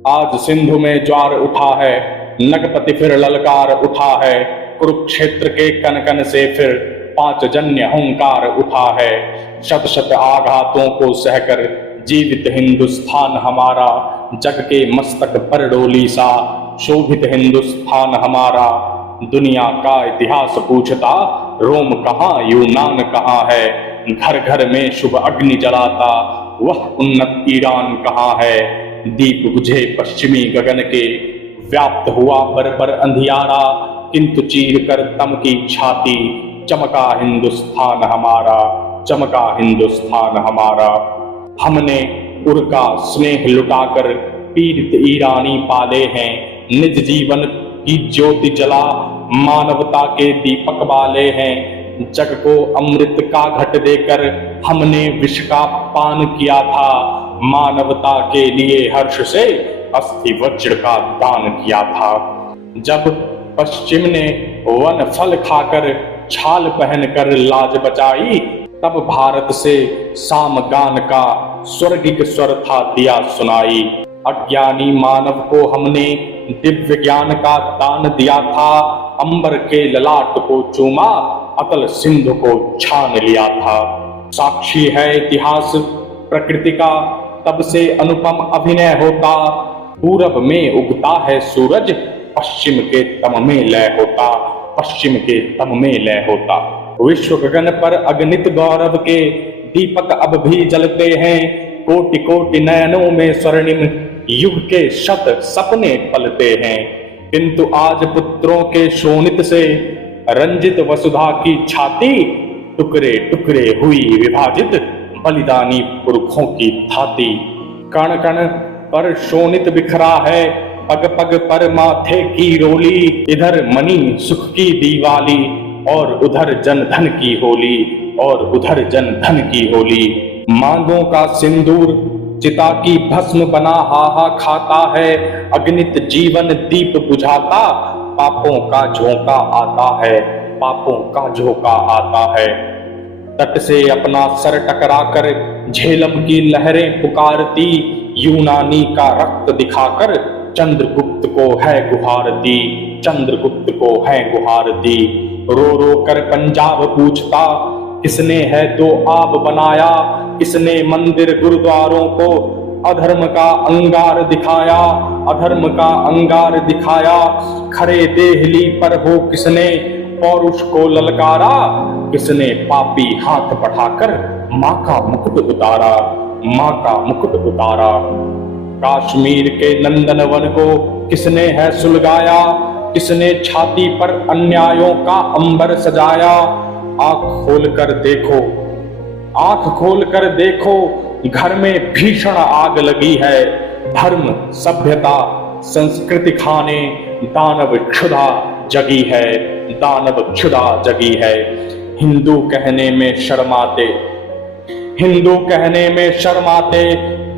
आज सिंधु में ज्वार उठा है, नगपति फिर ललकार उठा है, कुरुक्षेत्र के कन कन से फिर पांच जन्य हुंकार उठा है। शत शत आघातों को सहकर जीवित हिंदुस्तान हमारा, जग के मस्तक पर डोली सा शोभित हिंदुस्तान हमारा। दुनिया का इतिहास पूछता, रोम कहाँ यूनान कहाँ है, घर घर में शुभ अग्नि जलाता वह उन्नत ईरान कहाँ है। दीप बुझे पश्चिमी गगन के, व्याप्त हुआ बर्बर अंधियारा, किंतु चीर कर तम की छाती, चमका हिंदुस्तान हमारा, चमका हिंदुस्तान हमारा। हमने उर्का स्नेह लुटाकर पीड़ित ईरानी पाले हैं, निज जीवन की ज्योति जला मानवता के दीपक वाले हैं। जग को अमृत का घट देकर हमने विष का पान किया था, मानवता के लिए हर्ष से अस्थि वज्र का दान किया था। जब पश्चिम ने वन फल खाकर छाल पहनकर लाज बचाई, तब भारत से सामगान का स्वर्गिक स्वर था दिया सुनाई। अज्ञानी मानव को हमने दिव्य ज्ञान का दान दिया था, अंबर के ललाट को चूमा, अतल सिंधु को छान लिया था। साक्षी है इतिहास प्रकृति का, तब से अनुपम अभिनय होता, पूरब में उगता है सूरज, पश्चिम के तम में लय होता, पश्चिम के तम में लय होता। विश्व गगन पर अगणित गौरव के दीपक अब भी जलते हैं, कोटि कोटि नयनों में स्वर्णिम युग के शत सपने पलते हैं। किंतु आज पुत्रों के शोणित से रंजित वसुधा की छाती, टुकड़े टुकड़े हुई विभाजित बलिदानी पुरखों की थाती। कण कण पर शोणित बिखरा है, पग पग पर माथे की रोली, इधर मणि सुख की दीवाली और उधर जन धन की होली, और उधर जन धन की होली। मांगों का सिंदूर चिता की भस्म बना हाहा खाता है, अग्नित जीवन दीप बुझाता, पापों का झोंका आता है, पापों का झोंका आता है। तट से अपना सर टकराकर झेलम की लहरें पुकारती, यूनानी का रक्त दिखाकर चंद्रगुप्त को है गुहारती, चंद्रगुप्त को है गुहारती। रो रो कर पंजाब पूछता, किसने है दो आब बनाया, किसने मंदिर गुरुद्वारों को अधर्म का अंगार दिखाया, अधर्म का अंगार दिखाया। खरे देहली पर हो किसने पौरुष को ललकारा, किसने पापी हाथ बढ़ाकर माँ का मुकुट उतारा, माँ का मुकुट उतारा। कश्मीर के नंदनवन को किसने है सुलगाया, किसने छाती पर अन्यायों का अंबर सजाया। आंख खोल कर देखो, आंख खोल कर देखो, घर में भीषण आग लगी है। धर्म सभ्यता संस्कृति खाने दानव क्षुधा जगी है, दानव क्षुधा जगी है। हिंदू कहने में शर्माते, हिंदू कहने में शर्माते,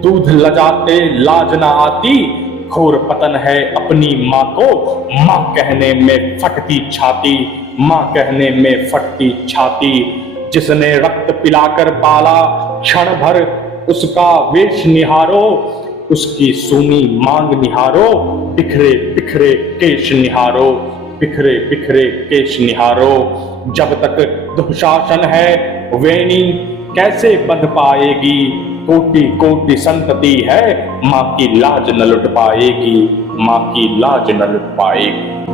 दूध लजाते लाज न आती। घोर पतन है अपनी माँ को, माँ कहने में फटती छाती, माँ कहने में फटती छाती। जिसने रक्त पिलाकर पाला क्षण भर उसका वेश निहारो, उसकी सूनी मांग निहारो, बिखरे बिखरे केश निहारो, बिखरे बिखरे केश निहारो। जब तक दुशासन है वेणी कैसे बंध पाएगी, कोटि कोटि संतति है माँ की लाज न लुट पाएगी, माँ की लाज न लुट पाएगी।